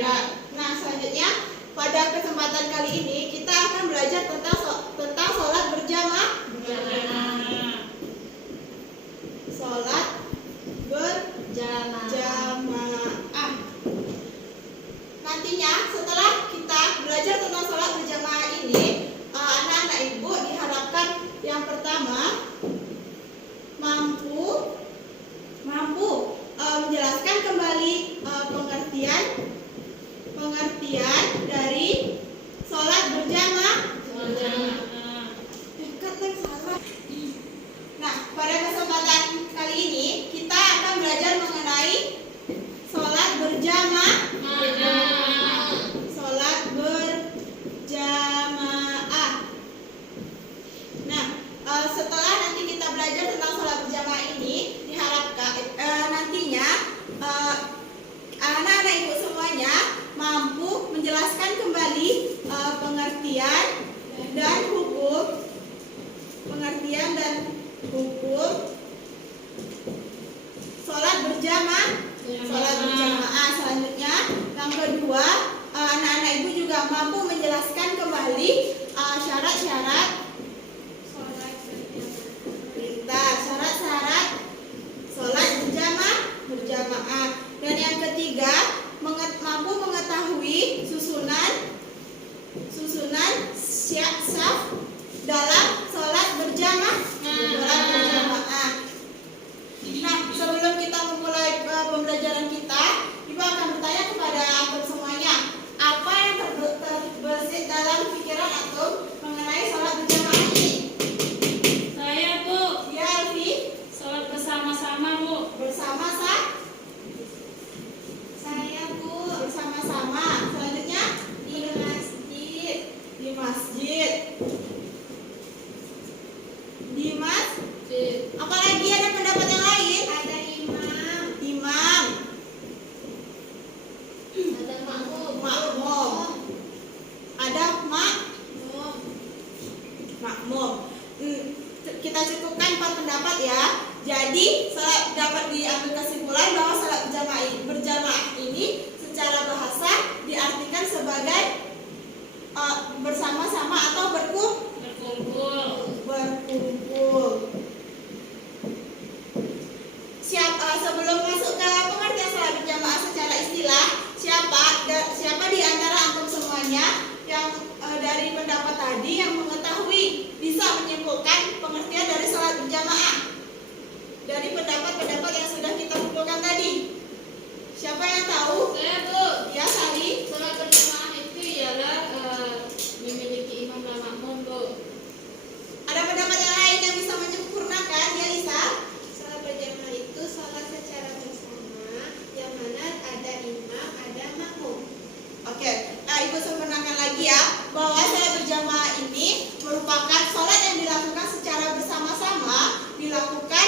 Nah, selanjutnya pada kesempatan kali ini kita akan belajar tentang sholat berjamaah. Sholat berjamaah. Nantinya setelah kita belajar tentang sholat berjamaah ini, anak-anak ibu diharapkan yang pertama mampu menjelaskan kembali pengertian dari sholat berjamaah. Nah, pada kesempatan kali ini kita akan belajar mengenai sholat berjamaah. Sholat berjamaah. Nah, setelah nanti kita belajar tentang sholat berjamaah ini, diharapkan nantinya anak-anak ibu semuanya mampu menjelaskan kembali pengertian dan hukum sholat berjamaah. Selanjutnya, yang kedua, anak-anak ibu juga mampu menjelaskan kembali syarat-syarat sholat berjamaah. Dan yang ketiga, mampu mengetahui susunan saf dalam sholat berjamaah. Nah, sebelum kita memulai pembelajaran kita, Ibu akan bertanya kepada antum semuanya, apa yang terbesit dalam pikiran antum mengenai sholat berjamaah ini? Saya, Bu. Ya, Alfi. Sholat bersama-sama, Bu. Saya, Bu. Bersama-sama. Selanjutnya di masjid. Apalagi ada pendapat yang lain? Ada Imam. ada Makmum. Ada makmum. Kita cukupkan 4 pendapat ya. Jadi dapat diambil kesimpulan bahwa salat berjamaah ini secara bahasa diartikan sebagai bersama-sama atau berkumpul. Sebelum masuk ke pengertian salat berjamaah secara istilah, siapa di antara antum semuanya yang dari pendapat tadi yang mengetahui bisa menyimpulkan pengertian dari salat berjamaah dari pendapat-pendapat yang sudah kita kumpulkan tadi? Siapa yang tahu? Saya, Bu. Ya, Sari. Sholat berjamaah itu ialah memiliki imam dan makmum, Bu. Ada pendapat yang lain yang bisa menyempurnakan? Ya, Lisa. Sholat berjamaah itu sholat secara bersama, yang mana ada imam, ada makmum. Oke, Ibu sempurnakan lagi ya, bahwa sholat berjamaah ini merupakan sholat yang dilakukan secara bersama-sama, dilakukan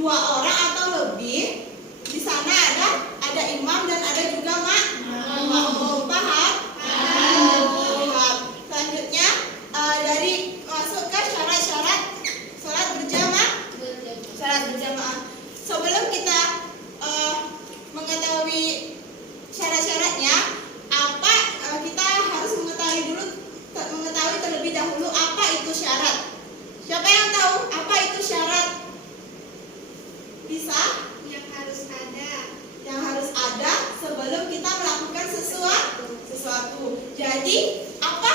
2 orang atau lebih. Di sana ada imam dan ada juga makmum. Paham? Paham. Selanjutnya dari masuk ke syarat-syarat sholat berjamaah. Sebelum kita mengetahui syarat-syaratnya, kita harus mengetahui terlebih dahulu apa itu syarat. Siapa yang tahu apa itu syarat? Bisa? Yang harus ada sebelum kita melakukan sesuatu. Jadi apa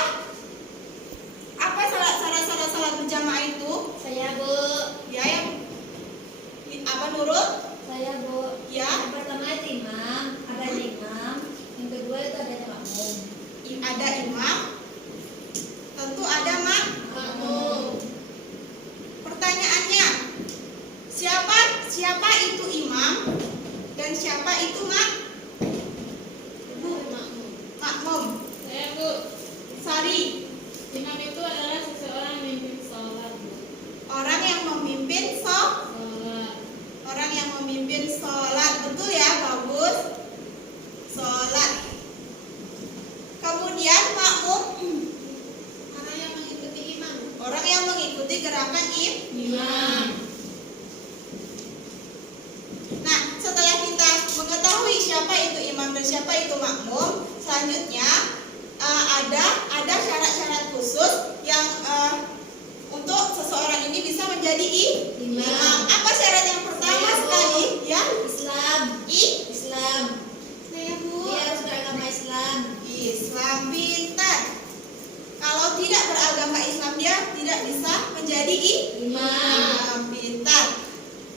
syarat sholat berjamaah itu? Saya, Bu. Ya, yang apa Nurul? Saya, Bu. Ya. Yang pertama itu imam, ada imam. Yang kedua itu ada makmum. Ada imam, tentu ada makmum. Pertanyaannya, siapa itu imam dan siapa itu makmum? Saya, Bu. Sari. Imam itu adalah seseorang yang memimpin sholat, Bu. Orang yang siapa itu imam dan siapa itu makmum, selanjutnya ada syarat-syarat khusus yang untuk seseorang ini bisa menjadi imam. Apa syarat yang pertama sekali? Ya, Islam. Islam. Saya Bu. Dia harus beragama Islam. Islam. Pintar. Kalau tidak beragama Islam dia tidak bisa menjadi imam. Pintar.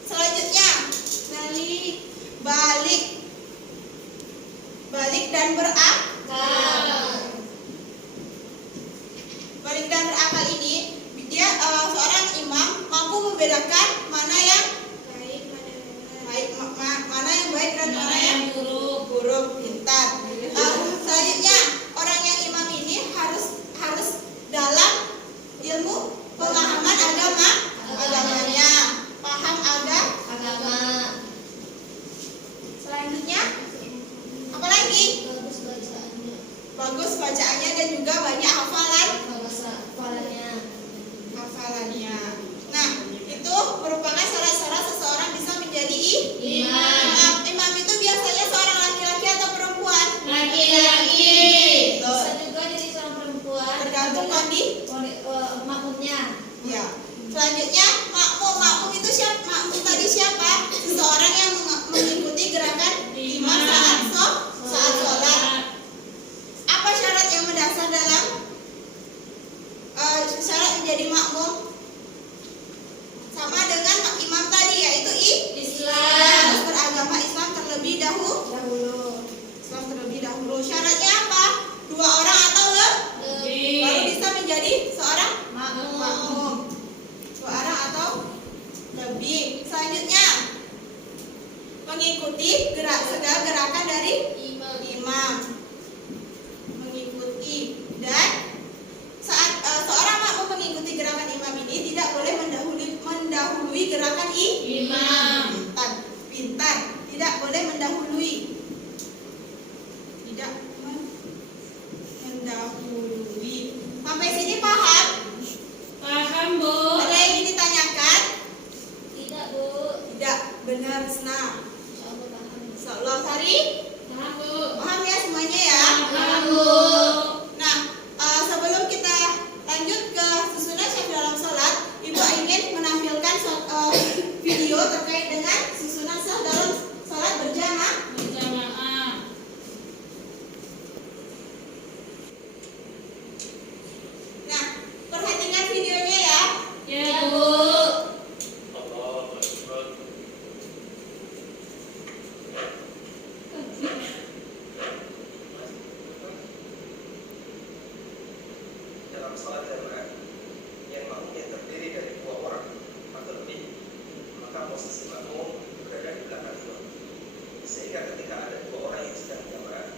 Selanjutnya balik dan berakal ini dia seorang imam mampu membedakan mana yang mana yang baik dan mana yang buruk. Pintar. Selanjutnya orang yang imam ini harus dalam ilmu pemahaman agamanya, paham agama. Selanjutnya apa lagi? Bagus bacaannya dan juga banyak hafalannya. Nah, itu merupakan syarat-syarat seseorang bisa menjadi imam. Imam itu biasanya seorang laki-laki atau perempuan? Laki-laki. Betul. Bisa juga jadi seorang perempuan. Tergantung makmumnya. Ya. Selanjutnya makmum itu siapa? Makmum tadi siapa? Seseorang yang mengikuti gerakan imam saat sholat. Apa syarat yang mendasar dalam syarat menjadi makmum? Sama dengan imam tadi, yaitu Islam. harus beragama Islam terlebih dahulu. Syaratnya apa? 2 orang atau lebih baru bisa menjadi seorang makmum. 2 orang atau lebih. Selanjutnya mengikuti segala gerakan dari imam. Mengikuti, dan saat seorang makmum mengikuti gerakan imam ini tidak boleh mendahului gerakan Imam. Pintar. Tidak boleh mendahului. Sampai sini paham? Paham, Bu. Ada yang ingin ditanyakan? Tidak, Bu. Tidak. Benar, Sna. Insyaallah paham. Insyaallah. Sari? Paham, Bu. Paham ya semuanya ya? Paham, Bu. Nah, sebelum kita lanjut ke susunan syaf dalam sholat, Ibu ingin menampilkan video terkait dengan susunan syaf dalam sholat berjamaah. Nah, perhatikan videonya ya. Ya, Bu. Dalam sholat jamaah yang makmumnya terdiri dari 2 orang atau lebih, maka posisi makmum berada di belakang imam. Sehingga ketika ada 2 orang yang sedang jamaah,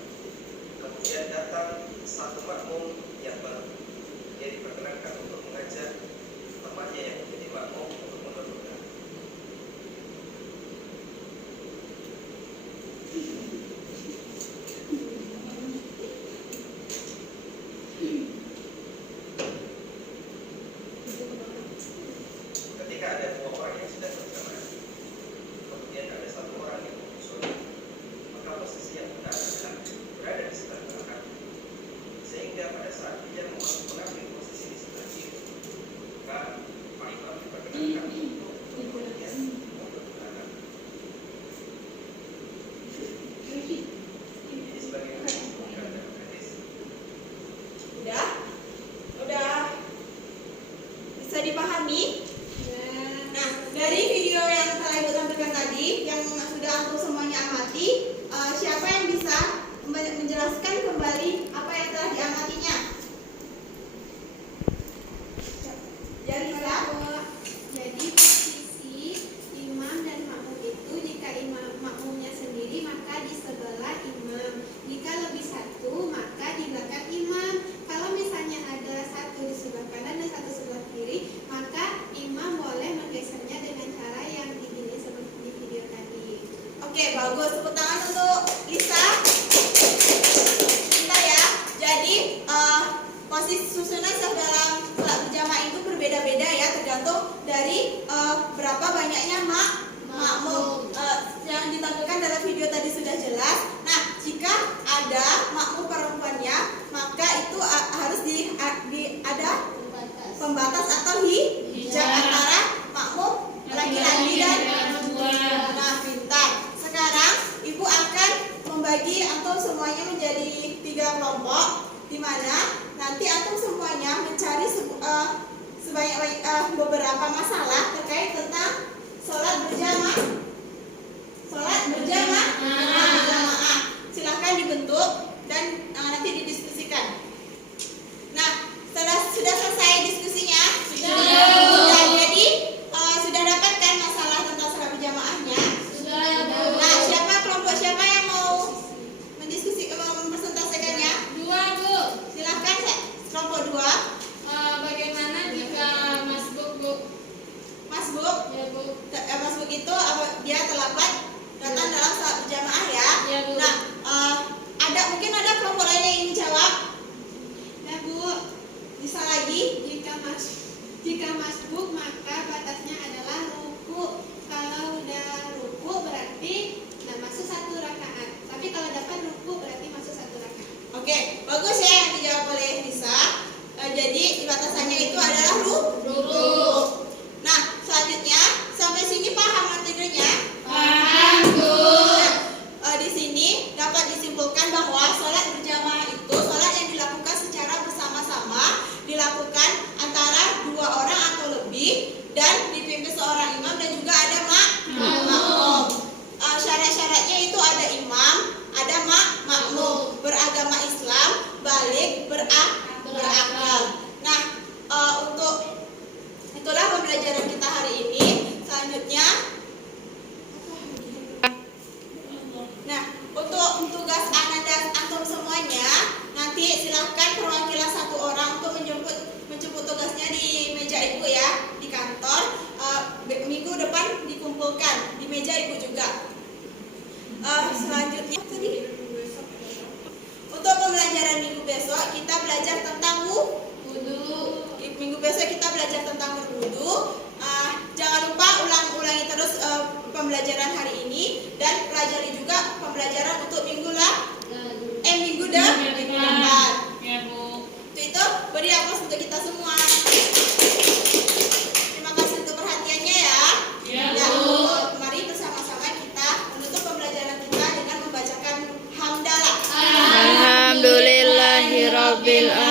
kemudian datang satu makmum yang baru, dia diperkenankan untuk mengajak temannya yang menjadi makmum untuk mendahulukan. Ketika ada 2 orang yang sedang berjamaah, kemudian ada 1 orang yang menyusul, maka posisi yang benar adalah berada di sebelah belakang. Sehingga pada saat dia mengambil posisi di sebelah kiri, maka Pak Imam diperkenankan untuk kemudian mundur ke belakang. Ini sebagaimana disebutkan dalam hadis. Udah bisa dipahami? Nah, dari video yang telah Ibu tampilkan tadi, yang sudah aku semuanya amati, siapa yang bisa menjelaskan kembali apa yang telah diamatinya? Jadi Jadi posisi imam dan makmum itu, jika makmumnya sendiri maka di sebelah imam. Jika lebih satu maka di belakang imam. Kalau misalnya ada satu di sebelah kanan dan satu sebelah kiri, maka membagi antum semuanya menjadi 3 kelompok, di mana nanti antum semuanya mencari beberapa masalah terkait tentang sholat berjamaah. Silahkan dibentuk dan nanti didiskusikan. Nah, sudah selesai diskusinya? Sudah. Jadi sudah dapatkan masalah tentang sholat berjamaahnya? Sudah ya Bu. Nah, kelompok siapa yang mau mempresentasikannya? 2 Bu. Silahkan kelompok 2. Bagaimana jika masbuk Bu? Masbuk. Ya Bu. Masbuk itu dia terlambat datang dalam sholat berjamaah ya. Ya Bu. Nah, mungkin ada kelompok lain yang ingin jawab. Nah Bu, Bisa lagi? jika masbuk maka batasnya adalah ruku. Kalau udah ruku berarti masuk 1 rakaat. Tapi kalau dapat ruku berarti masuk 1 rakaat. Oke, bagus ya yang dijawab oleh Lisa. Jadi batasannya itu adalah ruku. Nah, selanjutnya sampai sini paham materinya? Paham Bu. Di sini dapat disimpulkan bahwa sholat berjamaah itu sholat yang dilakukan secara bersama-sama, dilakukan antara 2 orang atau lebih, dan dipimpin seorang imam dan juga ada makmum. Syarat-syaratnya itu ada imam, ada makmum, beragama Islam, balik, berakal. Nah, itulah pembelajaran kita hari ini. Selanjutnya, nah, untuk tugas anak dan antum semuanya, nanti silahkan perwakilan 1 orang untuk menjemput tugasnya di meja ibu ya, di kantor. Minggu depan dikumpulkan di meja ibu juga. Selanjutnya tadi, untuk pembelajaran minggu besok kita belajar tentang Wudu. Minggu besok kita belajar tentang berwudu. Jangan lupa ulangi terus pembelajaran hari ini dan pelajari juga pembelajaran untuk minggu depan. Ya Bu. Itu beri aplaus untuk kita semua. Terima kasih untuk perhatiannya ya. Ya, Ya, Bu. mari bersama-sama kita menutup pembelajaran kita dengan membacakan hamdalah. Alhamdulillahirabbil alamin.